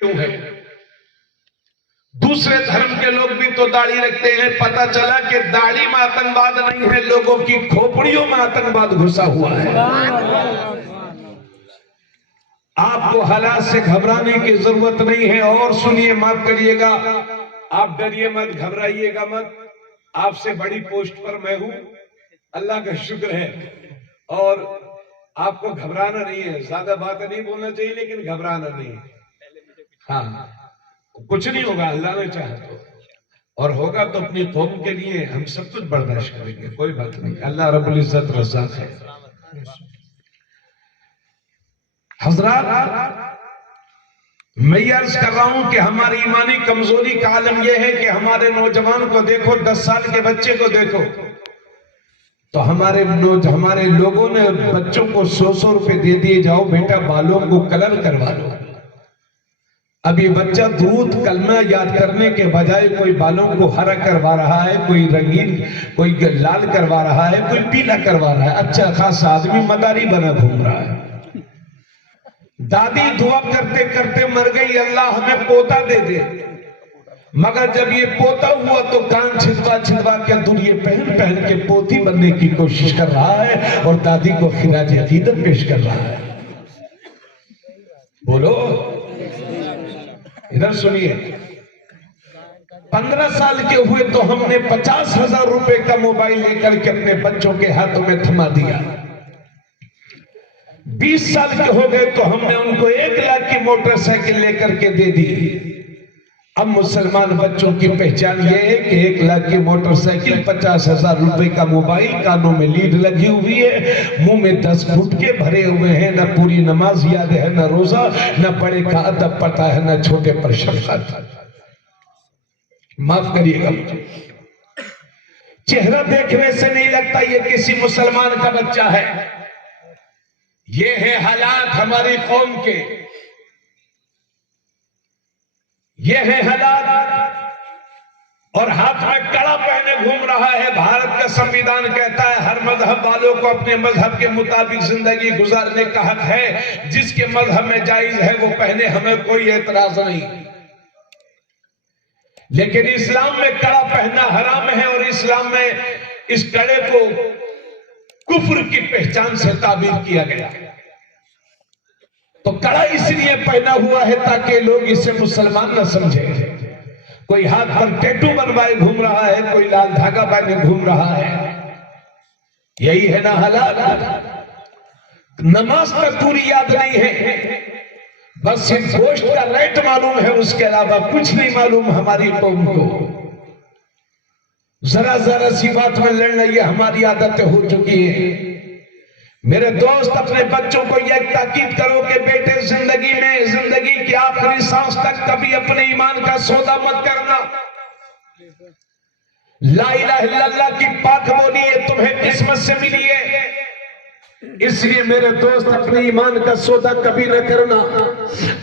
क्यों है? दूसरे धर्म के लोग भी तो दाढ़ी रखते हैं। पता चला कि दाढ़ी में आतंकवाद नहीं है, लोगों की खोपड़ियों में आतंकवाद घुसा हुआ है। आपको हालात से घबराने की जरूरत नहीं है। और सुनिए, माफ करिएगा, आप डरिए मत, घबराइएगा मत। आपसे बड़ी पोस्ट पर मैं हूं, अल्लाह का शुक्र है। और आपको घबराना नहीं है। ज्यादा बात नहीं बोलना चाहिए, लेकिन घबराना नहीं है। हाँ, कुछ नहीं होगा, अल्लाह ने चाहा तो। और होगा तो अपनी कौम के लिए हम सब कुछ बर्दाश्त करेंगे, कोई बात नहीं। अल्लाह रब्बुल इज्जत रज़्ज़ाक़ है। हज़रात, मैं ये अर्ज कर रहा हूं कि हमारी ईमानी कमजोरी का आलम यह है कि हमारे नौजवान को देखो, 10 साल के बच्चे को देखो, तो हमारे लोगों ने बच्चों को 100-100 रुपए दे दिए, जाओ बेटा बालों को कलर करवा लो। अब ये बच्चा दूध कलमा याद करने के बजाय कोई बालों को हरा करवा रहा है, कोई रंगीन, कोई लाल करवा रहा है, कोई पीला करवा रहा है। अच्छा खासा आदमी मदारी बना घूम रहा है। दादी दुआ करते करते मर गई, अल्लाह हमें पोता दे दे। मगर जब ये पोता हुआ तो कान छिदवा छिदवा के दुनिया पहन पहन के पोती बनने की कोशिश कर रहा है और दादी को खिराज अकीदत पेश कर रहा है। बोलो, इधर सुनिए। 15 साल के हुए तो हमने 50,000 रुपए का मोबाइल लेकर के अपने बच्चों के हाथों में थमा दिया। 20 साल के हो गए तो हमने उनको 1 लाख की मोटरसाइकिल लेकर के दे दी। अब मुसलमान बच्चों की पहचान ये है कि 1 लाख की मोटरसाइकिल, 50,000 रुपए का मोबाइल, कानों में लीड लगी हुई है, मुंह में 10 गुटके भरे हुए हैं, न पूरी नमाज याद है, न रोजा, न बड़े का अदब पता है, न छोटे पर शफकत। माफ करिएगा मुझे, चेहरा देखने से नहीं लगता ये किसी मुसलमान का बच्चा है। ये है हालात हमारी कौम के, ये है हालात। और हाथ में कड़ा पहने घूम रहा है। भारत का संविधान कहता है हर मजहब वालों को अपने मजहब के मुताबिक जिंदगी गुजारने का हक है। जिसके मजहब में जायज है वो पहने, हमें कोई एतराज नहीं। लेकिन इस्लाम में कड़ा पहनना हराम है और इस्लाम में इस कड़े को कुफ्र की पहचान से ताबीर किया गया। तो कड़ा इसलिए पहना हुआ है ताकि लोग इसे मुसलमान न समझे। कोई हाथ पर टैटू बनवाए घूम रहा है, कोई लाल धागा बांधे घूम रहा है। यही है ना हालात। नमाज तक पूरी याद नहीं है, बस सिर्फ गोश्त का रेट मालूम है, उसके अलावा कुछ नहीं मालूम हमारी कौम को। जरा जरा सी बात में लड़ना ये हमारी आदत हो चुकी है। मेरे दोस्त, अपने बच्चों को यह ताकीद करो कि बेटे जिंदगी की आखिरी सांस तक कभी अपने ईमान का सौदा मत करना। ला इलाहा इल्लल्लाह की पाक बोली है तुम्हें किस्मत से मिली है, इसलिए मेरे दोस्त अपने ईमान का सौदा कभी न करना।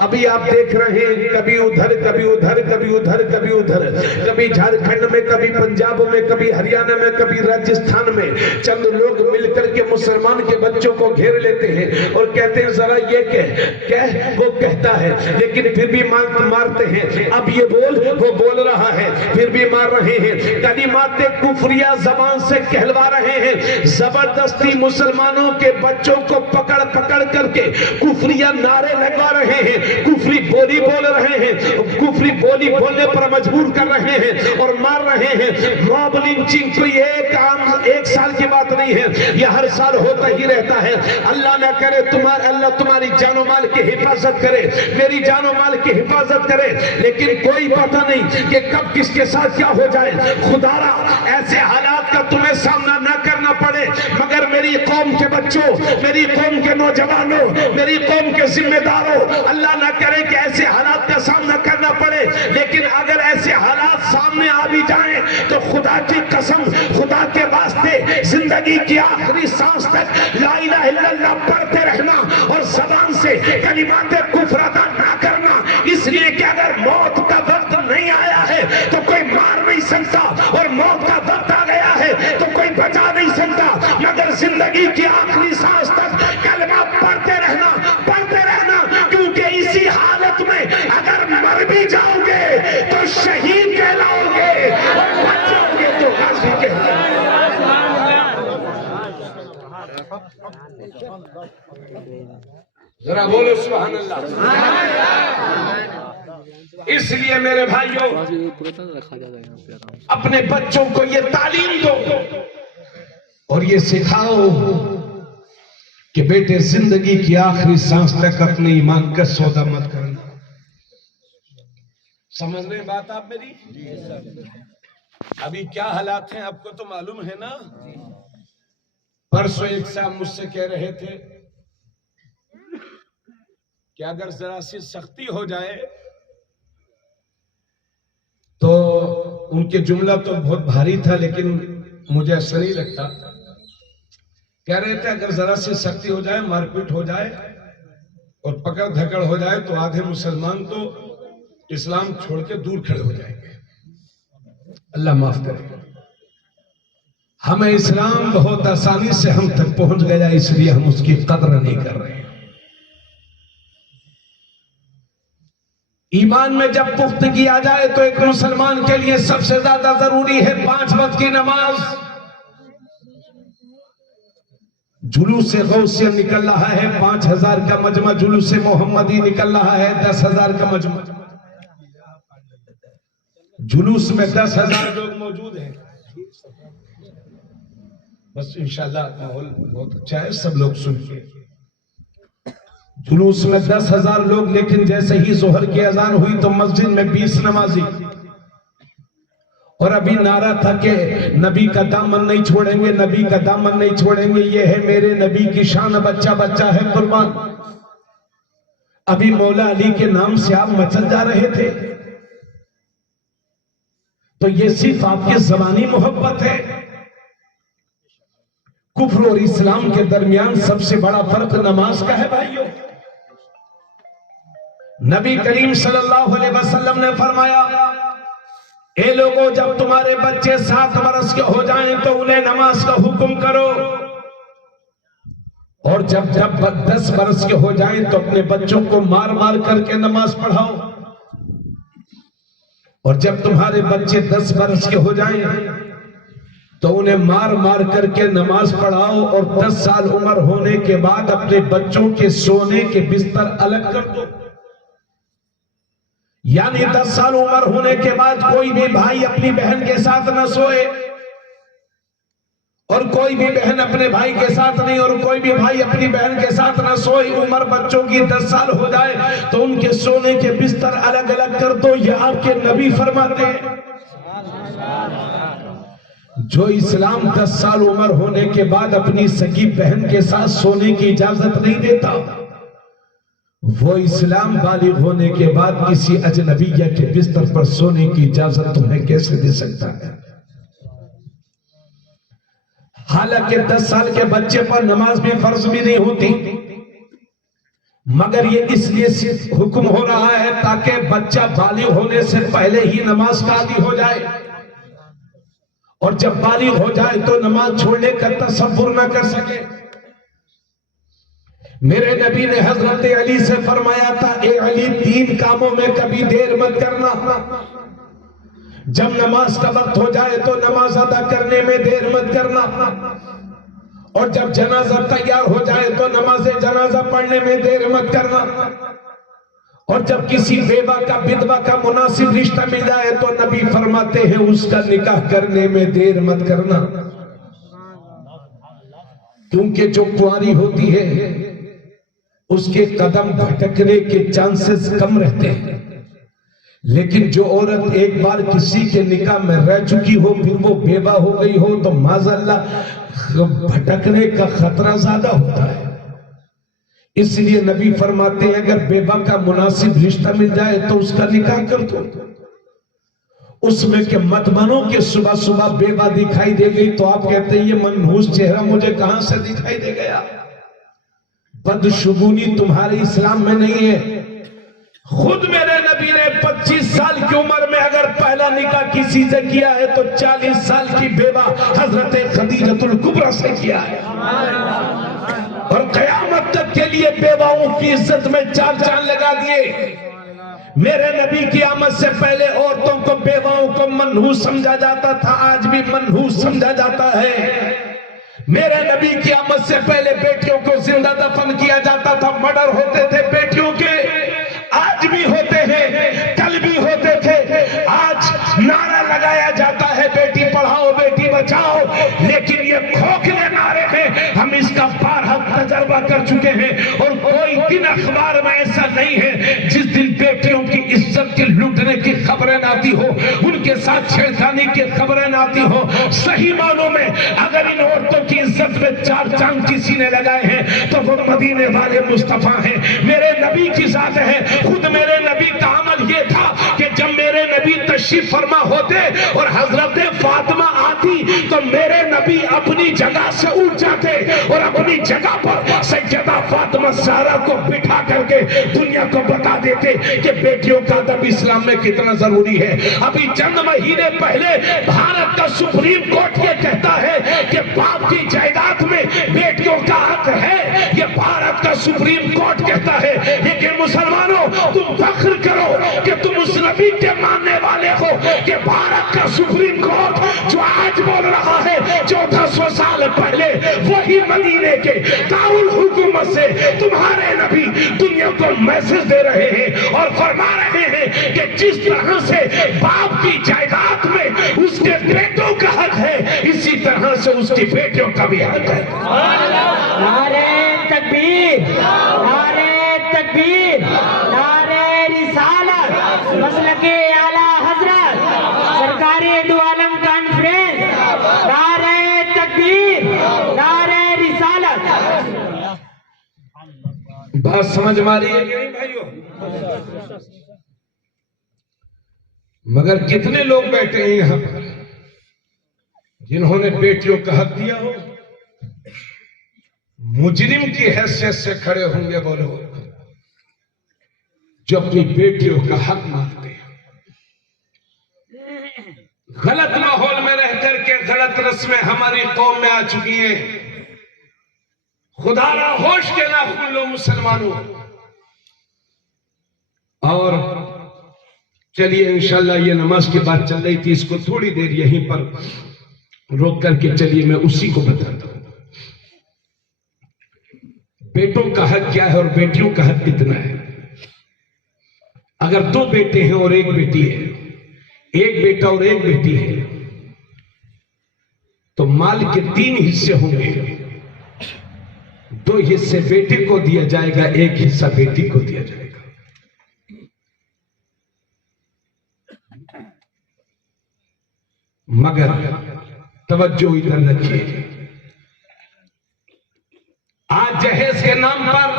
अभी आप देख रहे हैं कभी उधर कभी उधर, कभी उधर कभी उधर, कभी झारखंड में, कभी पंजाब में, कभी हरियाणा में, कभी राजस्थान में चंद लोग मिलकर के मुसलमान के बच्चों को घेर लेते हैं और कहते हैं जरा ये कह वो कहता है, लेकिन फिर भी मारते हैं। अब ये बोल, वो बोल रहा है, फिर भी मार रहे हैं। कलिमाते कुफरिया जबान से कहलवा रहे हैं। जबरदस्ती मुसलमानों के बच्चों को पकड़ पकड़ करके कुफरिया नारे लगवा रहे हैं, कुफरी बोली बोल रहे हैं, कुफरी बोली बोलने पर मजबूर कर रहे हैं और मार रहे हैं। मॉब लिंचिंग कोई एक साल की बात नहीं है, यह हर साल होता ही रहता है। अल्लाह ना करे अल्लाह तुम्हारी जानो माल की हिफाजत करे, मेरी जानो माल की हिफाजत करे, लेकिन कोई पता नहीं कि कब किसके साथ क्या हो जाए। खुदारा ऐसे हालात का तुम्हें सामना न करना पड़े, मगर मेरी कौम के बच्चों, मेरी कौम के नौजवानों, मेरी कौम के जिम्मेदारों, अल्लाह ना करे कि ऐसे हालात का सामना करना पड़े। लेकिन अगर ऐसे हालात सामने आ भी जाएं तो खुदा की कसम, खुदा के वास्ते जिंदगी की आखिरी सांस तक ला इलाहा इल्लल्लाह पढ़ते रहना और ज़बान से कलिमाते कुफ्र अदा ना करना। इसलिए कि अगर मौत का वक्त नहीं आया है तो कोई मार नहीं सकता, और मौत का वक्त आ गया है तो कोई बचा नहीं सकता, मगर जिंदगी की आखिरी सांस तक कलमा पढ़ते रहना, क्योंकि इसी हालत में अगर अगर मर भी जाओगे तो शहीद कहलाओगे और मर जाओगे तो गाजी कहलाओगे। जरा बोलो सुभान अल्लाह। इसलिए मेरे भाइयों, अपने बच्चों को ये तालीम दो और ये सिखाओ कि बेटे जिंदगी की आखिरी सांस तक अपने ईमान का सौदा मत करना। समझ रहे हैं बात आप मेरी? अभी क्या हालात हैं आपको तो मालूम है ना। परसों एक साहब मुझसे कह रहे थे कि अगर जरा सी सख्ती हो जाए तो, उनके जुमला तो बहुत भारी था लेकिन मुझे ऐसा नहीं लगता। कह रहे थे अगर जरा सी सख्ती हो जाए, मारपीट हो जाए और पकड़ धकड़ हो जाए तो आधे मुसलमान तो इस्लाम छोड़ के दूर खड़े हो जाएंगे। अल्लाह माफ करे। हमें इस्लाम बहुत आसानी से हम तक पहुंच गया, इसलिए हम उसकी कदर नहीं कर रहे हैं। ईमान में जब पुख्तगी आ जाए तो एक मुसलमान के लिए सबसे ज्यादा जरूरी है 5 वक्त की नमाज। जुलूस गौसिया निकल रहा है 5000 का मजमा, जुलूस मोहम्मदी निकल रहा है 10,000 का मजमा। जुलूस में 10,000 लोग मौजूद हैं। बस इंशाल्लाह माहौल बहुत अच्छा है, सब लोग सुनिए। जुलूस में 10,000 लोग, लेकिन जैसे ही जोहर की अजान हुई तो मस्जिद में 20 नमाजी। और अभी नारा था कि नबी का दामन नहीं छोड़ेंगे, नबी का दामन नहीं छोड़ेंगे, ये है मेरे नबी की शान, बच्चा बच्चा है कुर्बान। अभी मौला अली के नाम से आप मचल जा रहे थे। तो ये सिर्फ आपकी ज़बानी मोहब्बत है। कुफ्र और इस्लाम के दरमियान सबसे बड़ा फर्क नमाज का है भाइयों। नबी करीम सल्लल्लाहु अलैहि वसल्लम ने फरमाया, ए लोगों, जब तुम्हारे बच्चे 7 वर्ष के हो जाएं तो उन्हें नमाज का हुक्म करो, और जब 10 वर्ष के हो जाएं तो अपने बच्चों को मार मार करके नमाज पढ़ाओ, और जब तुम्हारे बच्चे 10 वर्ष के हो जाएं तो उन्हें मार मार करके नमाज पढ़ाओ, और 10 साल उम्र होने के बाद अपने बच्चों के सोने के बिस्तर अलग कर दो। यानी 10 साल उम्र होने के बाद कोई भी भाई अपनी बहन के साथ न सोए, और कोई भी बहन अपने भाई के साथ नहीं, और कोई भी भाई अपनी बहन के साथ न सोए। उम्र बच्चों की 10 साल हो जाए तो उनके सोने के बिस्तर अलग अलग कर दो। ये आपके नबी फरमाते हैं। जो इस्लाम 10 साल उम्र होने के बाद अपनी सगी बहन के साथ सोने की इजाजत नहीं देता, वो इस्लाम बालिग होने के बाद किसी अजनबिया के बिस्तर पर सोने की इजाजत तुम्हें कैसे दे सकता है? हालांकि 10 साल के बच्चे पर नमाज भी फर्ज भी नहीं होती, मगर ये इसलिए हुक्म हो रहा है ताकि बच्चा बालिग होने से पहले ही नमाज का आदी हो जाए, और जब बालिग हो जाए तो नमाज छोड़ने का तसव्वुर न कर सके। मेरे नबी ने हजरत अली से फरमाया था, ए अली, 3 कामों में कभी देर मत करना। जब नमाज का वक्त हो जाए तो नमाज अदा करने में देर मत करना, और जब जनाजा तैयार हो जाए तो नमाज जनाजा पढ़ने में देर मत करना, और जब किसी बेवा का विधवा का मुनासिब रिश्ता मिल जाए तो नबी फरमाते हैं उसका निकाह करने में देर मत करना। क्योंकि जो कुंवारी होती है उसके कदम भटकने के चांसेस कम रहते हैं, लेकिन जो औरत एक बार किसी के निकाह में रह चुकी हो, फिर वो बेवा हो गई हो, तो माज़अल्लाह भटकने का खतरा ज्यादा होता है। इसलिए नबी फरमाते हैं अगर बेवा का मुनासिब रिश्ता मिल जाए तो उसका निकाह कर दो। उसमें के मत बनो कि सुबह सुबह बेवा दिखाई दे गई तो आप कहते हैं ये मनहूस चेहरा मुझे कहां से दिखाई दे गया। बदशुगुनी तुम्हारे इस्लाम में नहीं है। खुद मेरे नबी ने 25 साल की उम्र में अगर पहला निकाह किसी से किया है तो 40 साल की बेवा हजरत खदीजतुल कुबरा से किया है, और कयामत तक के लिए बेवाओं की इज्जत में 4 चांद लगा दिए। मेरे नबी की आमद से पहले औरतों को, बेवाओं को मनहूस समझा जाता था, आज भी मनहूस समझा जाता है। मेरे नबी की आमद से पहले बेटियों को जिंदा दफन किया जाता था, मर्डर होते थे बेटियों के, आज भी होते हैं, कल भी होते थे। आज नारा लगाया जाता है बेटी पढ़ाओ बेटी बचाओ, लेकिन ये खोखले नारे हैं, हम इसका बारहा तजर्बा कर चुके हैं। और कोई दिन अखबार में ऐसा नहीं है जिस दिन बेटियों की इज्जत के लूटने की खबरें न आती हो, उनके साथ छेड़खानी की खबरें न आती हो। सही मानों में अगर इन औरतों की इज्जत में चार चांद किसी ने लगाए हैं तो वो मदीने वाले मुस्तफा हैं, मेरे नबी की जात है। खुद मेरे नबी का अमल ये था कि जब मेरे नबी तशरीफ फरमा होते और हजरत फातिमा आती तो मेरे नबी अपनी जगह से उठ जाते और अपनी जगह पर सैयदा फातिमा ज़हरा को बिठा करके दुनिया को बता देते कि बेटियों का अदब इस्लाम में कितना जरूरी है। अभी चंद महीने पहले भारत का सुप्रीम कोर्ट ये कहता है कि बाप की जायदाद में बेटियों का हक है, ये भारत का सुप्रीम कोर्ट कहता है। लेकिन मुसलमानों, तुम फख्र करो कि तुम उस नबी के मानने वाले हो कि भारत का सुप्रीम कोर्ट जो आज बोल रहा है 1400 साल पहले वही मदीने के दारुल हुकूमत से तुम्हारे नबी दुनिया को मैसेज दे रहे हैं और फरमा रहे हैं कि जिस तरह से बाप की जायदाद में उसके बेटों का हक है, इसी तरह से उसकी बेटियों का भी हक है। नारे तकबीर, नारे तकबीर, नारे रिसालत, मसलके आला हजरत, सरकारी दो आलम कॉन्फ्रेंस, नारे तकबीर, नारे रिसालत। बात समझ मारी है कि नहीं भाइयों? मगर कितने लोग बैठे हैं यहां पर जिन्होंने बेटियों का हक दिया हो? मुजरिम की हैसियत से खड़े होंगे वो लोग जो अपनी बेटियों का हक मांगते हैं। गलत माहौल में रह करके गलत रस्में हमारी कौम में आ चुकी हैं। खुदारा होश के नाखून लो मुसलमानों। और चलिए इंशाल्लाह ये नमाज की बात चल रही थी, इसको थोड़ी देर यहीं पर रोक करके चलिए मैं उसी को बताता हूं। बेटों का हक क्या है और बेटियों का हक कितना है? अगर दो बेटे हैं और एक बेटी है, एक बेटा और एक बेटी है, तो माल के 3 हिस्से होंगे। 2 हिस्से बेटे को दिया जाएगा, 1 हिस्सा बेटी को दिया जाएगा। मगर तवज्जो इधर रखिए, आज जहेज के नाम पर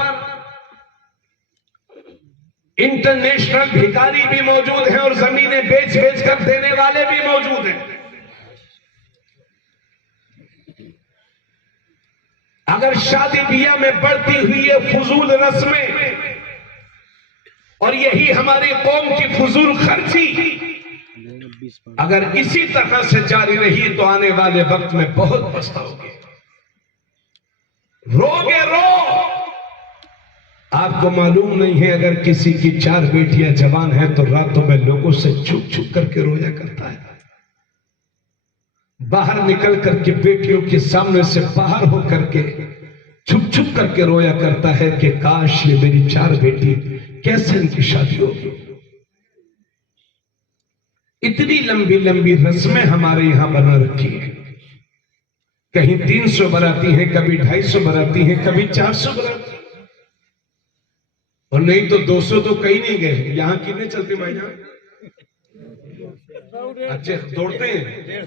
इंटरनेशनल भिखारी भी मौजूद हैं और जमीनें बेच बेच कर देने वाले भी मौजूद हैं। अगर शादी ब्याह में बढ़ती हुई ये फजूल रस्में और यही हमारी कौम की फजूल खर्ची अगर इसी तरह से जारी रही तो आने वाले वक्त में बहुत पछताओगे, रोगे रो। आपको मालूम नहीं है अगर किसी की 4 बेटियां जवान हैं तो रातों में लोगों से छुप छुप करके रोया करता है। बाहर निकल करके बेटियों के सामने से बाहर हो करके छुप छुप करके रोया करता है कि काश ये मेरी 4 बेटी, कैसे इनकी शादी होगी। इतनी लंबी लंबी रस्में हमारे यहां बना रखी है। कहीं 300 बराती हैं, कभी 250 बराती हैं, कभी 400 बराती, और नहीं तो 200 तो कहीं नहीं गए। यहां कितने चलते भाईजान? अच्छे दौड़ते हैं।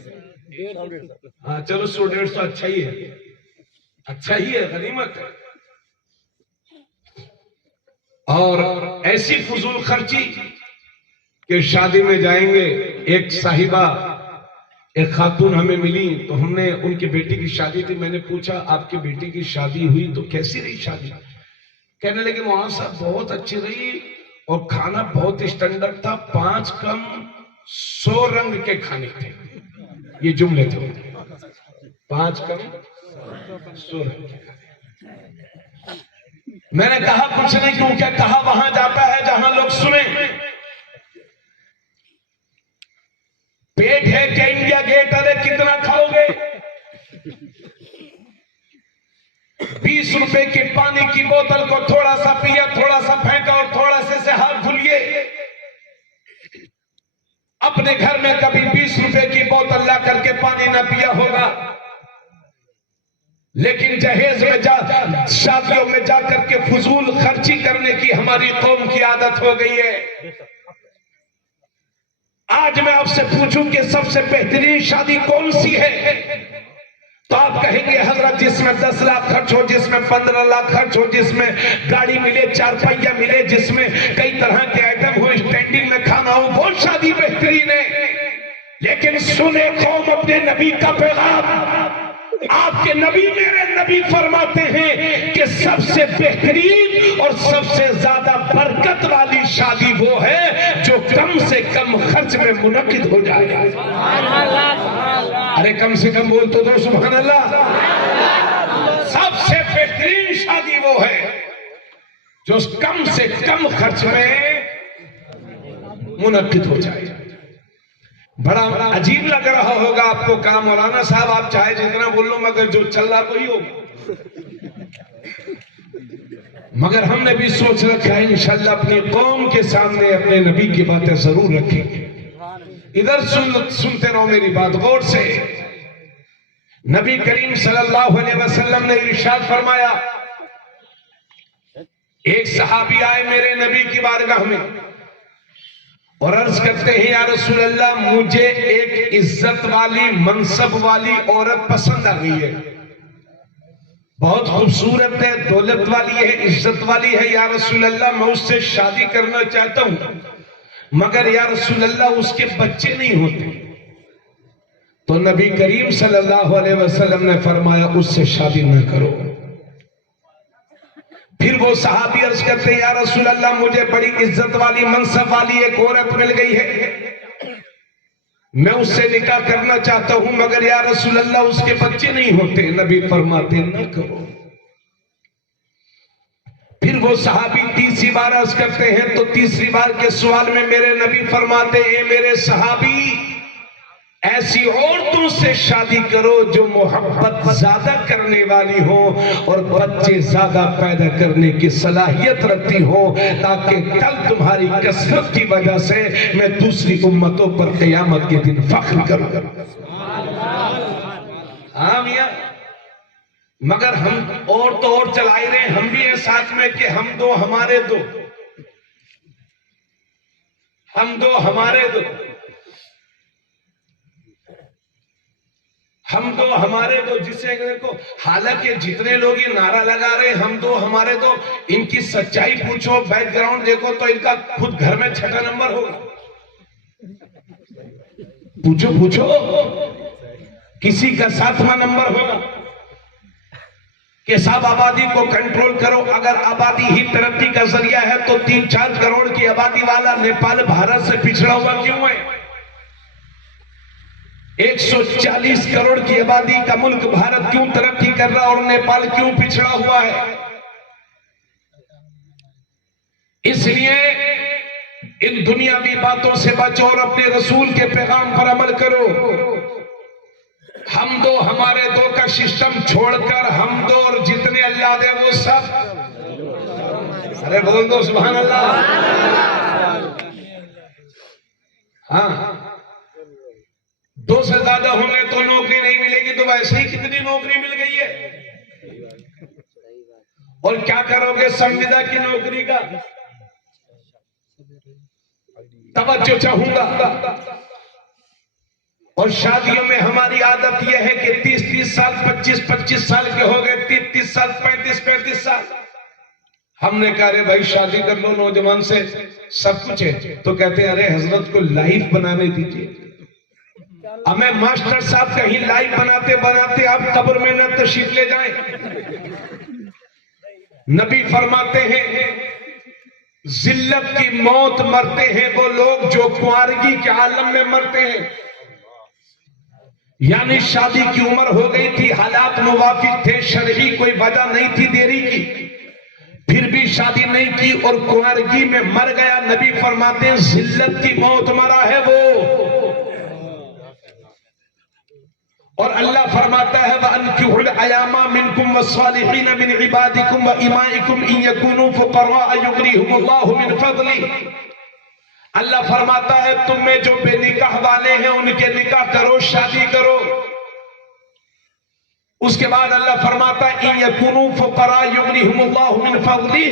हाँ चलो 100-150 अच्छा ही है, अच्छा ही है, गनीमत है। और ऐसी फजूल खर्ची कि शादी में जाएंगे, एक साहिबा, एक खातून हमें मिली तो हमने उनकी बेटी की शादी थी, मैंने पूछा आपकी बेटी की शादी हुई तो कैसी रही शादी? कहने लगे मौलाना साहब बहुत अच्छी रही और खाना बहुत स्टैंडर्ड था, 5 कम 100 रंग के खाने थे। ये जुमले थे, 5 कम 100 रंग के खाने। मैंने कहा कुछ नहीं क्यों, क्या कहा वहां जाता है जहां लोग सुने। पेट है क्या इंडिया गेट? अरे कितना खाओगे? 20 रुपए की पानी की बोतल को थोड़ा सा पिया, थोड़ा सा फेंका और थोड़ा से हाथ धुलिए। अपने घर में कभी 20 रुपए की बोतल ला करके पानी ना पिया होगा, लेकिन जहेज में शादियों में जाकर के फजूल खर्ची करने की हमारी कौम की आदत हो गई है। आज मैं आपसे पूछूं कि सबसे बेहतरीन शादी कौन सी है, तो आप कहेंगे हजरत जिसमें 10 लाख खर्च हो, जिसमें 15 लाख खर्च हो, जिसमें गाड़ी मिले, 4 पहिया मिले, जिसमें कई तरह के आइटम हो, स्टैंडिंग में खाना हो, वो शादी बेहतरीन है। लेकिन सुने कौम अपने नबी का पैगाम। आपके नबी, मेरे नबी फरमाते हैं कि सबसे बेहतरीन और सबसे ज्यादा बरकत वाली शादी वो है जो कम से कम खर्च में मुनक्किद हो जाए। अरे कम से कम बोल तो दो सुभान अल्लाह। सबसे बेहतरीन शादी वो है जो कम से कम खर्च में मुनक्किद हो जाए। बड़ा अजीब लग रहा होगा आपको काम, मौलाना साहब आप चाहे जितना बोल लो मगर जो चल रहा वही होगा। मगर हमने भी सोच रखा है इंशाल्लाह अपनी कौम के सामने अपने नबी की बातें जरूर रखेंगे। इधर सुनते रहो मेरी बात गौर से। नबी करीम सल्लल्लाहु अलैहि वसल्लम ने इरशाद फरमाया, एक सहाबी आए मेरे नबी की बारगाह में और अर्ज करते हैं या रसूल अल्लाह, मुझे एक इज्जत वाली मनसब वाली औरत पसंद आ गई है, बहुत खूबसूरत है, दौलत वाली है, इज्जत वाली है। या रसूल अल्लाह मैं उससे शादी करना चाहता हूं, मगर या रसूल अल्लाह उसके बच्चे नहीं होते। तो नबी करीम सल्लल्लाहु अलैहि वसल्लम ने फरमाया उससे शादी न करो। फिर वो सहाबी अर्ज करते हैं या रसूल अल्लाह मुझे बड़ी इज्जत वाली मनसब वाली एक औरत मिल गई है, मैं उससे निकाह करना चाहता हूं, मगर या रसूल अल्लाह उसके बच्चे नहीं होते। नबी फरमाते न करो। फिर वो सहाबी तीसरी बार अर्ज करते हैं, तो तीसरी बार के सवाल में मेरे नबी फरमाते हैं मेरे सहाबी ऐसी औरतों से शादी करो जो मोहब्बत ज्यादा करने वाली हो और बच्चे ज्यादा पैदा करने की सलाहियत रखती हो, ताकि कल तुम्हारी कसरत की वजह से मैं दूसरी उम्मतों पर क़यामत के दिन फख्र करूं। हाँ मियां, मगर हम और तो और चलाई रहे, हम भी हैं साथ में कि हम दो हमारे दो, हम दो हमारे दो, हम दो हमारे दो, जिसे देखो हालांकि जितने लोग ये नारा लगा रहे हम दो हमारे दो, इनकी सच्चाई पूछो, बैकग्राउंड देखो तो इनका खुद घर में 6ठा नंबर होगा। पूछो पूछो, किसी का 7वां नंबर होगा कि साहब आबादी को कंट्रोल करो। अगर आबादी ही तरक्की का जरिया है तो 3-4 करोड़ की आबादी वाला नेपाल भारत से पिछड़ा हुआ क्यों है? 140 करोड़ की आबादी का मुल्क भारत क्यों तरक्की कर रहा और नेपाल क्यों पिछड़ा हुआ है? इसलिए इन दुनियावी बातों से बचो और अपने रसूल के पैगाम पर अमल करो। हम दो हमारे दो का सिस्टम छोड़कर हम दो और जितने अल्लाह दे वो सब, अरे बोल दो सुभान अल्लाह। हाँ, 2 से ज्यादा होंगे तो नौकरी नहीं मिलेगी, तो वैसे ही कितनी नौकरी मिल गई है। और क्या करोगे संविदा की नौकरी का? तवज्जो चाहूंगा। और शादियों में हमारी आदत यह है कि 30-30 साल, 25-25 साल के हो गए, 30-30 साल, 35-35 साल। हमने कहा अरे भाई शादी कर लो, नौजवान से सब कुछ है, तो कहते हैं अरे हजरत को लाइफ बनाने दीजिए। हमें मास्टर साहब कहीं लाइव बनाते बनाते आप कब्र में न तशरीफ ले जाएं। नबी फरमाते हैं जिल्लत की मौत मरते हैं वो लोग जो कुंवारगी के आलम में मरते हैं, यानी शादी की उम्र हो गई थी, हालात मुवाफिक थे, शरई कोई वजह नहीं थी देरी की, फिर भी शादी नहीं की और कुंवारगी में मर गया। नबी फरमाते हैं जिल्लत की मौत मरा है वो। और अल्लाह फरमाता है वअनकिहुल अयामा मिनकुम वस्सालिहीन मिन इबादिकुम व इमाइकुम इन यकूनु फुकरा युगनिहुमुल्लाहु मिन फदली। अल्लाह फरमाता है तुम में जो बेनिकाह वाले हैं उनके निकाह करो, शादी करो। उसके बाद अल्लाह फरमाता है इन यकूनु फुकरा युगनिहुमुल्लाहु मिन फदली,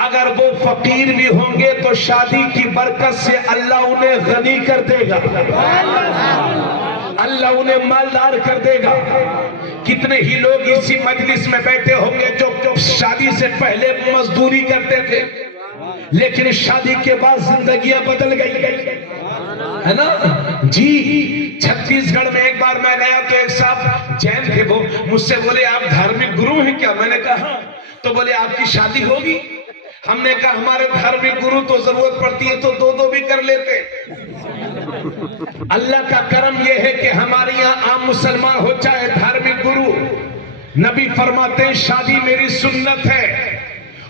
अगर वो फकीर भी होंगे तो शादी की बरकत से अल्लाह उन्हें गनी कर देगा, अल्लाह उन्हें मालदार कर देगा। कितने ही लोग इसी मजलिस में बैठे होंगे जो शादी से पहले मजदूरी करते थे, लेकिन शादी के बाद जिंदगियां बदल गई, है ना जी। छत्तीसगढ़ में एक बार मैं गया तो एक साहब जैन थे, वो मुझसे बोले आप धार्मिक गुरु हैं क्या? मैंने कहा तो बोले आपकी शादी होगी? हमने कहा हमारे धार्मिक गुरु तो जरूरत पड़ती है तो दो दो भी कर लेते। अल्लाह का करम यह है कि हमारे यहाँ आम मुसलमान हो चाहे धार्मिक गुरु, नबी फरमाते हैं शादी मेरी सुन्नत है।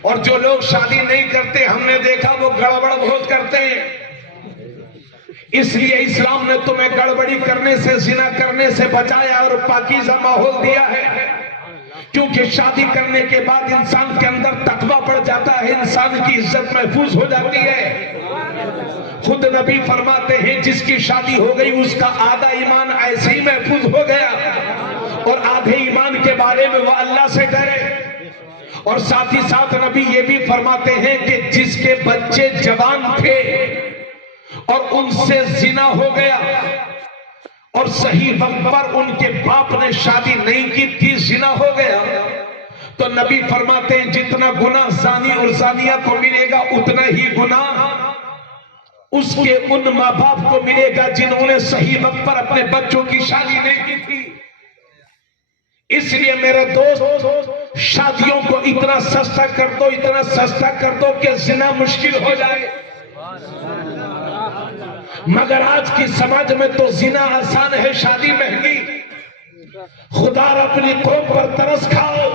और जो लोग शादी नहीं करते हमने देखा वो गड़बड़ बहुत करते हैं। इसलिए इस्लाम ने तुम्हें गड़बड़ी करने से, जिना करने से बचाया और पाकीज़ा माहौल दिया है, क्योंकि शादी करने के बाद इंसान के अंदर तकवा बढ़ जाता है, इंसान की इज्जत महफूज हो जाती है। खुद नबी फरमाते हैं जिसकी शादी हो गई उसका आधा ईमान ऐसे ही महफूज हो गया, और आधे ईमान के बारे में वह अल्लाह से डरे। और साथ ही साथ नबी ये भी फरमाते हैं कि जिसके बच्चे जवान थे और उनसे जिना हो गया और सही वक्त पर उनके बाप ने शादी नहीं की थी, जिना हो गया, तो नबी फरमाते हैं जितना गुनाह जानी और जानिया को मिलेगा उतना ही गुनाह उसके उन माँ बाप को मिलेगा जिन्होंने सही वक्त पर अपने बच्चों की शादी नहीं की थी। इसलिए मेरे दोस्त शादियों को इतना सस्ता कर दो, इतना सस्ता कर दो कि जिना मुश्किल हो जाए। मगर आज की समाज में तो जिना आसान है, शादी महंगी। खुदा अपनी कौम पर तरस खाओ,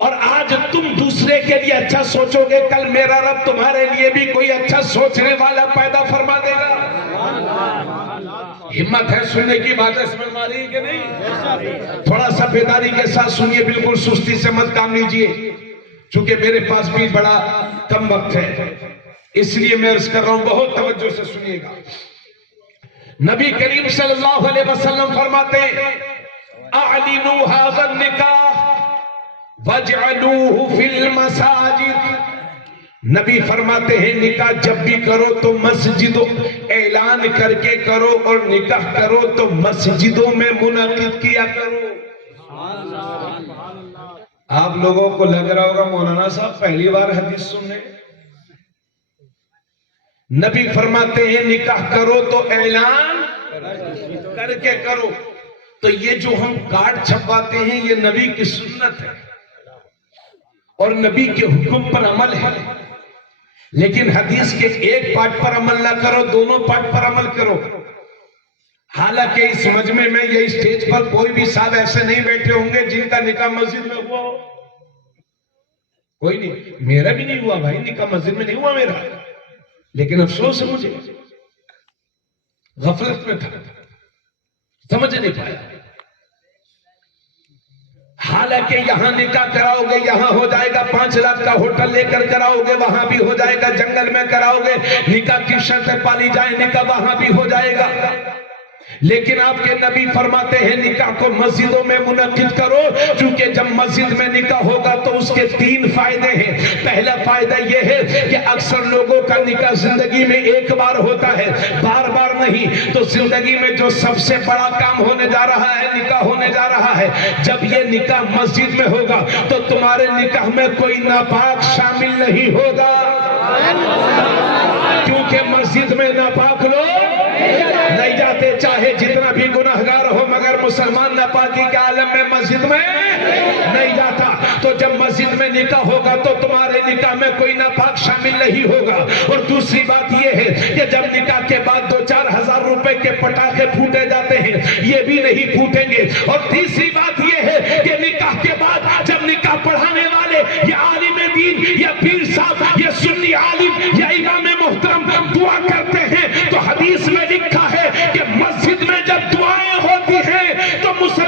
और आज तुम दूसरे के लिए अच्छा सोचोगे, कल मेरा रब तुम्हारे लिए भी कोई अच्छा सोचने वाला पैदा फरमा देगा। हिम्मत है सुनने की बात है, समझ मारी कि नहीं? थोड़ा सा बेदारी के साथ सुनिए, बिल्कुल सुस्ती से मत काम लीजिए, क्योंकि मेरे पास भी बड़ा कम वक्त है, इसलिए मैं अर्ज कर रहा हूं, बहुत तवज्जो से सुनिएगा। नबी करीम सल्लल्लाहु अलैहि वसल्लम फरमाते हैं अअलिनु हाज़ा निकाह वजअलूहु फिल मसाजिद। नबी फरमाते हैं निकाह जब भी करो तो मस्जिदों ऐलान करके करो, और निकाह करो तो मस्जिदों में मुनक़िद किया करो। आप लोगों को लग रहा होगा मौलाना साहब पहली बार हदीस सुनने। नबी फरमाते हैं निकाह करो तो ऐलान करके करो। तो ये जो हम कार्ड छपवाते हैं ये नबी की सुन्नत है और नबी के हुक्म पर अमल है, लेकिन हदीस के एक पार्ट पर अमल ना करो, दोनों पार्ट पर अमल करो। हालांकि इस मजमे में या स्टेज पर कोई भी साहब ऐसे नहीं बैठे होंगे जिनका निकाह मस्जिद में हुआ हो। कोई नहीं, मेरा भी नहीं हुआ भाई, निकाह मस्जिद में नहीं हुआ मेरा, लेकिन अफसोस है मुझे, गफलत में था, समझ नहीं पाया। हालांकि यहां निकाह कराओगे यहां हो जाएगा, 5 लाख का होटल लेकर कराओगे वहां भी हो जाएगा, जंगल में कराओगे निकाह की शर्तें पाली जाए निकाह वहां भी हो जाएगा। लेकिन आपके नबी फरमाते हैं निकाह को मस्जिदों में मुनक़िद करो, क्योंकि जब मस्जिद में निकाह होगा तो उसके 3 फायदे हैं। पहला फायदा यह है कि अक्सर लोगों का निकाह जिंदगी में एक बार होता है, बार बार नहीं। तो जिंदगी में जो सबसे बड़ा काम होने जा रहा है, निकाह होने जा रहा है, जब ये निकाह मस्जिद में होगा तो तुम्हारे निकाह में कोई नापाक शामिल नहीं होगा, क्योंकि मस्जिद में नापाक लोग नहीं जाते, चाहे जितना भी गुनाहगार हो, मगर मुसलमान नापाकी के आलम में मस्जिद में नहीं जाता। तो जब मस्जिद में निकाह होगा तो तुम्हारे निकाह में कोई नापाक शामिल नहीं होगा। और दूसरी बात यह है कि जब निकाह के बाद 2-4 हजार रुपए के पटाखे फूटे जाते हैं, ये भी नहीं फूटेंगे। और तीसरी बात यह है कि निकाह के बाद जब निकाह पढ़ाने वाले या आलिम दीन या पीर साहब या सुन्नी आलिम या इमाम मोहतरम दुआ करते हैं, तो हदीस में लिखा है कि मस्जिद में जब दुआएं होती हैं तो मुसलमान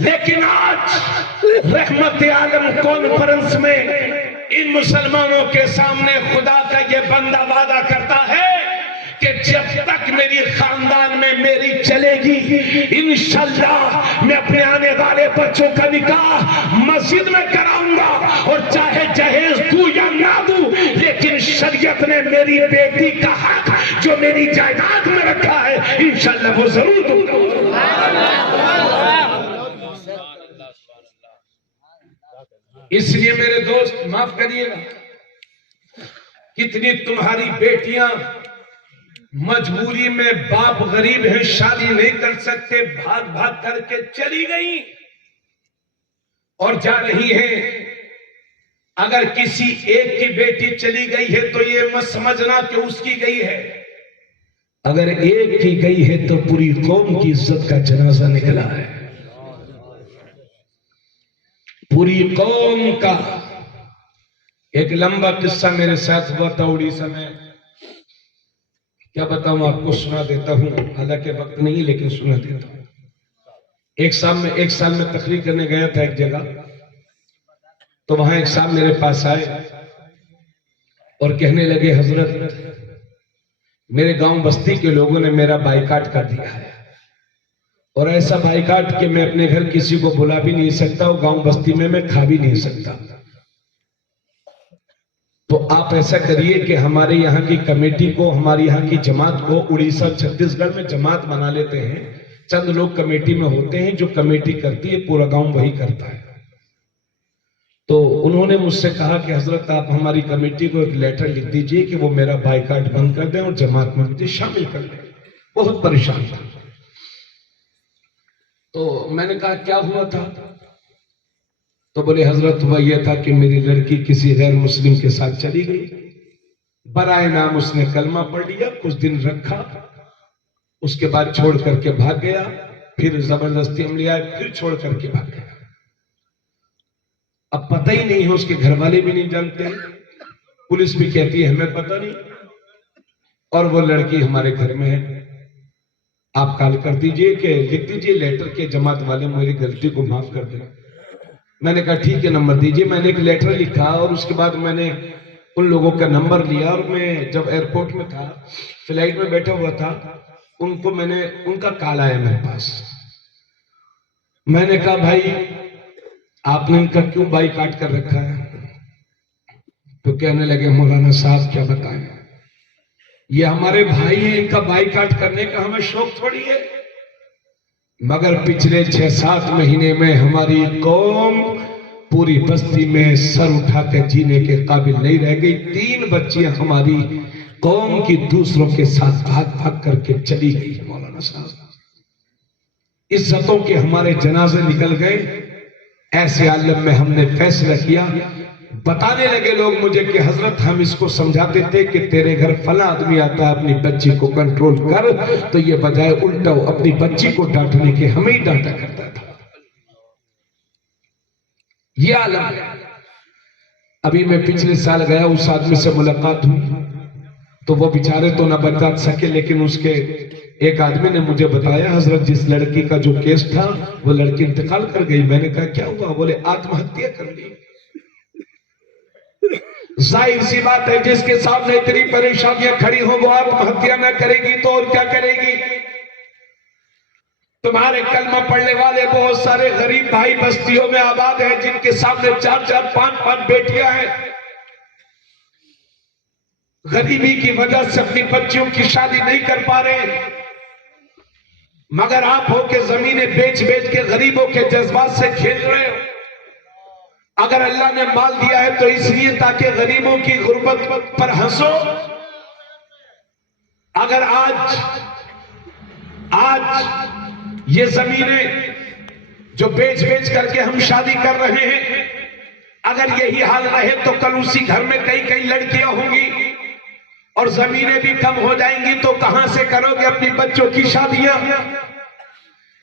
लेकिन आज रहमत आलम कॉन्फ्रेंस में इन मुसलमानों के सामने खुदा का ये बंदा वादा करता है कि जब तक मेरी खानदान में मेरी चलेगी इंशाअल्लाह मैं अपने आने वाले बच्चों का निकाह मस्जिद में कराऊंगा, और चाहे जहेज दूं या ना दूं, लेकिन शरीयत ने मेरी बेटी का हक जो मेरी जायदाद में रखा है इंशाअल्लाह वो जरूर दूंगा। इसलिए मेरे दोस्त माफ करिएगा, कितनी तुम्हारी बेटियां मजबूरी में बाप गरीब है, शादी नहीं कर सकते, भाग भाग करके चली गई और जा रही हैं। अगर किसी एक की बेटी चली गई है तो ये मत समझना कि उसकी गई है, अगर एक की गई है तो पूरी कौम की इज्जत का जनाजा निकला है, पूरी कौम का। एक लंबा किस्सा मेरे साथ हुआ था उड़ीसा में, क्या बताऊं आपको, सुना देता हूं, हालांकि वक्त नहीं लेकिन सुना देता हूं। एक साल में तकरीर करने गया था एक जगह, तो वहां एक साहब मेरे पास आए और कहने लगे, हजरत मेरे गांव बस्ती के लोगों ने मेरा बाइकाट कर दिया है, और ऐसा बाइकाट कि मैं अपने घर किसी को बुला भी नहीं सकता और गांव बस्ती में मैं खा भी नहीं सकता। तो आप ऐसा करिए कि हमारे यहाँ की कमेटी को, हमारी यहाँ की जमात को, उड़ीसा छत्तीसगढ़ में जमात बना लेते हैं, चंद लोग कमेटी में होते हैं, जो कमेटी करती है पूरा गांव वही करता है। तो उन्होंने मुझसे कहा कि हजरत आप हमारी कमेटी को एक लेटर लिख दीजिए कि वो मेरा बाइकाट बंद कर दें और जमात में मुझे शामिल कर लें। बहुत परेशान था। तो मैंने कहा क्या हुआ था? तो बोले हजरत हुआ यह था कि मेरी लड़की किसी गैर मुस्लिम के साथ चली गई, बराए नाम उसने कलमा पढ़ लिया, कुछ दिन रखा, उसके बाद छोड़ करके भाग गया, फिर जबरदस्ती हम लिया, फिर छोड़ करके भाग गया। अब पता ही नहीं है, उसके घर वाले भी नहीं जानते, पुलिस भी कहती है हमें पता नहीं, और वो लड़की हमारे घर में है। आप कॉल कर दीजिए कि लिख दीजिए लेटर के जमात वाले मेरी गलती को माफ कर दें। मैंने कहा ठीक है, नंबर दीजिए। मैंने एक लेटर लिखा और उसके बाद मैंने उन लोगों का नंबर लिया, और मैं जब एयरपोर्ट में था, फ्लाइट में बैठा हुआ था, उनका कॉल आया मेरे पास। मैंने कहा भाई आपने इनका क्यों बाइकाट कर रखा है? तो कहने लगे मौलाना साहब क्या बताएं, ये हमारे भाई हैं, इनका बाइकाट करने का हमें शौक थोड़ी है, मगर पिछले 6-7 महीने में हमारी कौम पूरी बस्ती में सर उठा के जीने के काबिल नहीं रह गई। 3 बच्चियां हमारी कौम की दूसरों के साथ भाग भाग करके चली गई। मौलाना साहब इज्जतों के हमारे जनाजे निकल गए। ऐसे आलम में हमने फैसला किया, बताने लगे लोग मुझे कि हजरत हम इसको समझाते थे कि तेरे घर फला आदमी आता है, अपनी बच्ची को कंट्रोल कर, तो ये बजाय उल्टा अपनी बच्ची को डांटने के हमें ही डांटा करता था। ये आलम है। अभी मैं पिछले साल गया, उस आदमी से मुलाकात हुई, तो वो बेचारे तो ना बता सके, लेकिन उसके एक आदमी ने मुझे बताया हजरत जिस लड़की का जो केस था वो लड़की इंतकाल कर गई। मैंने कहा क्या हुआ? बोले आत्महत्या कर ली। जाहिर सी बात है, जिसके सामने इतनी परेशानियां खड़ी हो वो आत्महत्या न करेगी तो और क्या करेगी? तुम्हारे कलमा पढ़ने वाले बहुत सारे गरीब भाई बस्तियों में आबाद हैं, जिनके सामने 4-4, 5-5 बेटियां हैं। गरीबी की वजह से अपनी बच्चियों की शादी नहीं कर पा रहे, मगर आप हो के जमीनें बेच बेच के गरीबों के जज्बात से खेल रहे हो। अगर अल्लाह ने माल दिया है तो इसलिए ताकि गरीबों की गुर्बत पर हंसो। अगर आज ये जमीनें जो बेच बेच करके हम शादी कर रहे हैं, अगर यही हाल रहे तो कल उसी घर में कई कई लड़कियां होंगी और जमीनें भी कम हो जाएंगी, तो कहां से करोगे अपनी बच्चों की शादियां?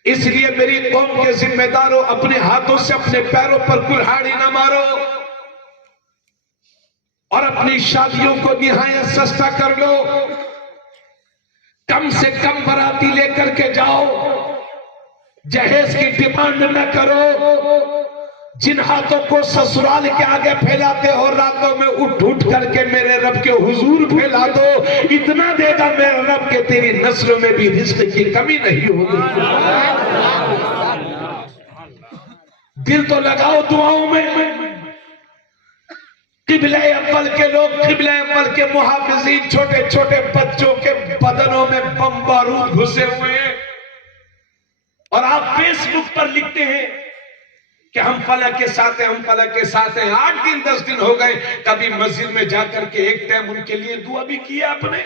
इसलिए मेरी कौम के जिम्मेदारों, अपने हाथों से अपने पैरों पर कुल्हाड़ी ना मारो और अपनी शादियों को निहायत सस्ता कर लो। कम से कम बाराती लेकर के जाओ, जहेज की डिमांड न करो। जिन हाथों को ससुराल के आगे फैलाते हो, रातों में उठ उठ करके मेरे रब के हुजूर फैला दो। इतना देगा मेरे रब के तेरी नस्लों में भी रिस्क की कमी नहीं होगी। दिल तो लगाओ दुआओं में। किबले अव्वल के लोग, किबले अव्वल के मुहाफिजीन, छोटे छोटे बच्चों के बदनों में बम बारूद घुसे हुए हैं, और आप फेसबुक पर लिखते हैं कि हम फलक के साथ हैं, हम फलक के साथ हैं। 8 दिन 10 दिन हो गए, कभी मस्जिद में जाकर के एक टाइम उनके लिए दुआ भी किया आपने?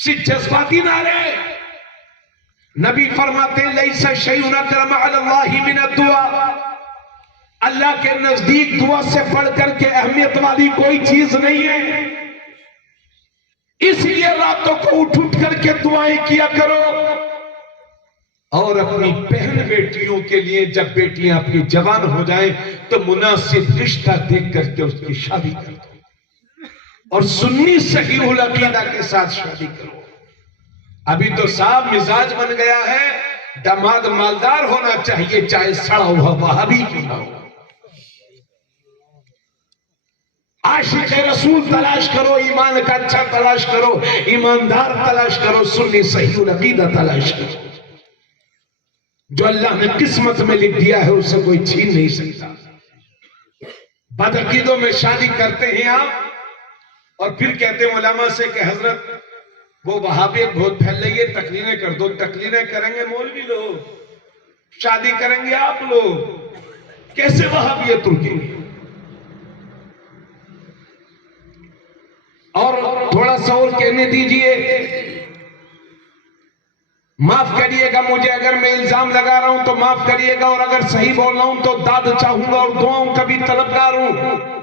सिर्फ जज्बाती नारे। नबी फरमाते हैं लैसा शैउन अकरम अलल्लाहि मिन दुआ, अल्लाह के नजदीक दुआ से बढ़कर के अहमियत वाली कोई चीज नहीं है। इसलिए रातों को उठ उठ करके दुआएं किया करो। और अपनी बहन बेटियों के लिए, जब बेटियां अपनी जवान हो जाएं तो मुनासिब रिश्ता देख करके उसकी शादी कर दो, और सुन्नी सही उल अकीदा के साथ शादी करो। अभी तो साहब मिजाज बन गया है, दामाद मालदार होना चाहिए, चाहे सड़ा हुआ वहाबी क्यों ना हो। आशिक रसूल तलाश करो, ईमान का अच्छा तलाश करो, ईमानदार तलाश करो, सुन्नी सही उल अकीदा तलाश करो। जो अल्लाह ने किस्मत में लिख दिया है उसे कोई छीन नहीं सकता। बदअकीदों में शादी करते हैं आप, और फिर कहते हैं उलमा से कि हजरत वो वहाबियत बहुत फैल रही है, तकरीरें कर दो। तकरीरें करेंगे मौलवी लोग, शादी करेंगे आप लोग, कैसे वहाबियत रुकेगी? और थोड़ा सा और कहने दीजिए। माफ करिएगा मुझे अगर मैं इल्जाम लगा रहा हूं तो माफ करिएगा, और अगर सही बोल रहा हूं तो दाद चाहूंगा और दुआओं का भी तलबगार हूं।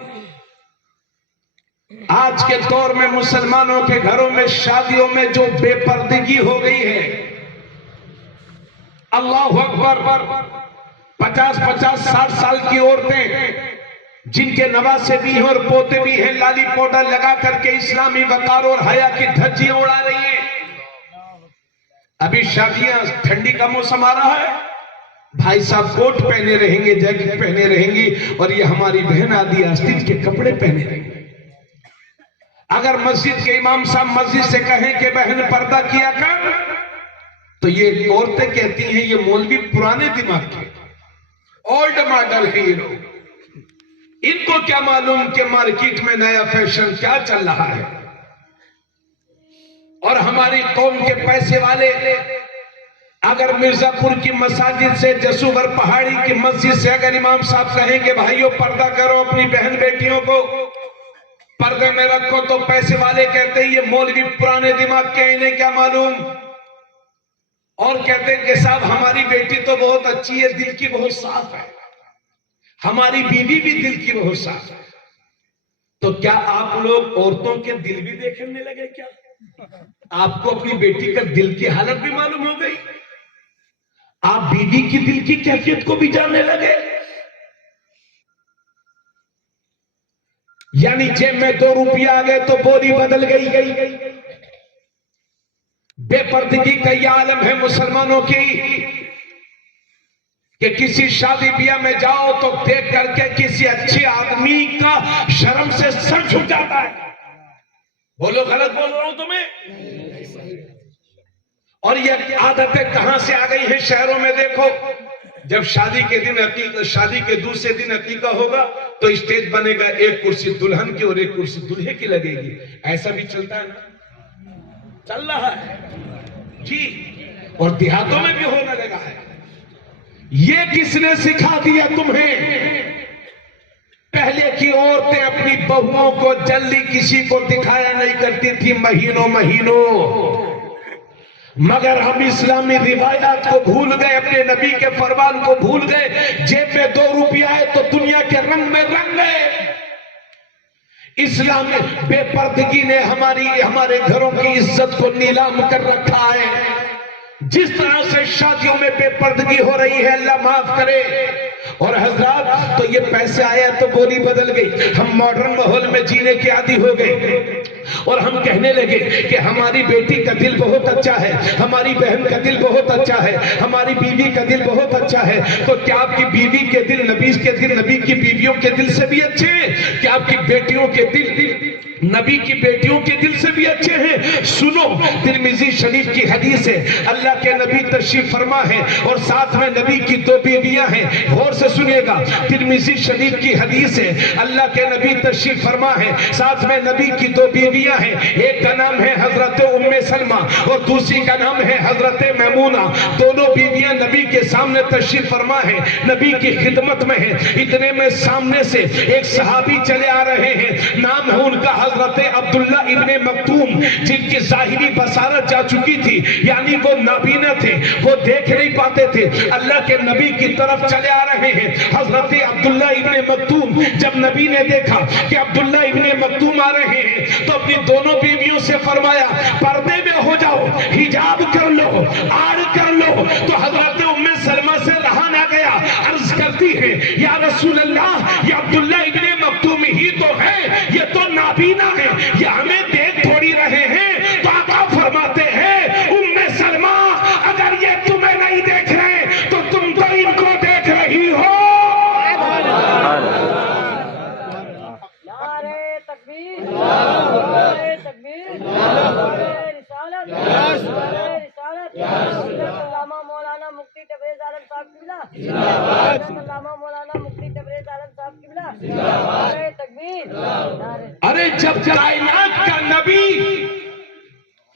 आज के दौर में मुसलमानों के घरों में शादियों में जो बेपर्दगी हो गई है, अल्लाह अकबर। 50-50 60 साल की औरतें जिनके नवासे भी हैं और पोते भी हैं, लाली पाउडर लगा करके इस्लामी वकार और हया की धज्जियां उड़ा रही हैं। अभी शादियां, ठंडी का मौसम आ रहा है, भाई साहब कोट पहने रहेंगे, जैकेट पहने रहेंगी, और ये हमारी बहन आदि आस्तीन के कपड़े पहने रहेंगे। अगर मस्जिद के इमाम साहब मस्जिद से कहें कि बहन पर्दा किया कर, तो ये औरतें कहती हैं ये मौलवी पुराने दिमाग के, ओल्ड मॉडल है ये लोग, इनको क्या मालूम कि मार्केट में नया फैशन क्या चल रहा है। और हमारी कौम के पैसे वाले अगर मिर्जापुर की मसाजिद से, जसूवर पहाड़ी की मस्जिद से अगर इमाम साहब कहेंगे भाइयों पर्दा करो, अपनी बहन बेटियों को पर्दे में रखो, तो पैसे वाले कहते हैं ये मौलवी पुराने दिमाग के, इन्हें क्या मालूम। और कहते हैं कि साहब हमारी बेटी तो बहुत अच्छी है, दिल की बहुत साफ है, हमारी बीवी भी दिल की बहुत साफ है। तो क्या आप लोग औरतों के दिल भी देखने लगे क्या? आपको अपनी बेटी का दिल की हालत भी मालूम हो गई? आप बीवी की दिल की कैफियत को भी जानने लगे? यानी जेब में 2 रुपया आ गए तो बोली बदल गई। बेपर्दगी का यह आलम है मुसलमानों की कि किसी शादी ब्याह में जाओ तो देख करके किसी अच्छे आदमी का शर्म से सर झुक जाता है। बोलो गलत बोल रहा हूं तुम्हें? और ये आदतें कहां से आ गई हैं शहरों में? देखो, जब शादी के दिन शादी के दूसरे दिन अकीका होगा तो स्टेज बनेगा, एक कुर्सी दुल्हन की और एक कुर्सी दूल्हे की लगेगी। ऐसा भी चलता है ना? चल रहा है जी, और देहातों में भी होने लगा है। ये किसने सिखा दिया तुम्हें? पहले की औरतें अपनी बहुओं को जल्दी किसी को दिखाया नहीं करती थी महीनों महीनों, मगर हम इस्लामी रिवायात को भूल गए, अपने नबी के फरमान को भूल गए। जेब में 2 रुपया है तो दुनिया के रंग में रंग गए। इस्लाम बेपर्दगी ने हमारे घरों की इज्जत को नीलाम कर रखा है। जिस तरह से शादियों में बेपर्दगी हो रही है, अल्लाह माफ करे। और हजरात, तो ये पैसे आया तो बोली बदल गई, हम मॉडर्न माहौल में जीने के आदी हो गए। और हम कहने लगे कि हमारी बेटी का दिल बहुत अच्छा है, हमारी बहन का दिल बहुत अच्छा है, हमारी बीवी का दिल बहुत अच्छा है। तो क्या आपकी बीवी के दिल नबी के दिल, नबी की बीवियों के दिल से भी अच्छे हैं? क्या आपकी बेटियों के दिल नबी की बेटियों के दिल से भी अच्छे हैं? सुनो, तिरमिजी शरीफ की हदीस है, अल्लाह के नबी तशरीफ फरमा है और साथ में नबी की 2 बीवियां हैं। गौर से सुनिएगा, तिरमिजी शरीफ की हदीस है, अल्लाह के नबी तशरीफ फरमा है, साथ में नबी की 2 बीवियां हैं। एक का नाम है हजरत उम्मे सलमा और दूसरी का नाम है हजरत मैमूना। दोनों बीवियां नबी के सामने तशरीफ फरमा है, नबी की खिदमत में है। इतने में सामने से एक सहाबी चले आ रहे हैं, नाम है उनका हजरत अब्दुल्ला इब्ने मक्तूम, जिनकी जाहिरी बसारत जा चुकी थी, यानी वो नाबीना थे, वो देख नहीं पाते थे। अल्लाह के नबी की तरफ चले आ रहे हैं हजरत अब्दुल्ला इब्ने मक्तूम। जब नबी ने देखा कि अब्दुल्ला इब्ने मक्तूम आ रहे हैं तो अपनी दोनों बीवियों से फरमाया, पर्दे में हो जाओ, हिजाब कर लो, आड़ कर लो। तो हजरत उम्मे सलमा से रहा ना गया, अर्ज करती है, या रसूल अल्लाह, ये अब्दुल्ला इब्ने मक्तूम ही तो है, ये तो नाबीना है, ये हमें देख थोड़ी रहे हैं। तो आका फरमाते हैं, उम्मे सलमा, अगर ये तुम्हें नहीं देख रहे तो तुम तो इनको देख रही हो। नारे तकबीर, नारे तकबीर, नारे रिसालत, नारे रिसालत। अल्लामा मौलाना मुफ्ती तबरेज आलम साहब किबला, अल्लामा मौलाना मुफ्ती तबरेज आलम साहब किबला, नारे तकबीर, नारे। अरे जब कायनात का नबी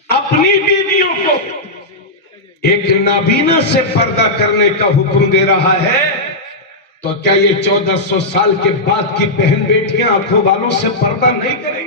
अपनी बीवियों को एक नाबीना से पर्दा करने का हुक्म दे रहा है, तो क्या ये 1400 साल के बाद की बहन बेटियां आंखों वालों से पर्दा नहीं करेंगी?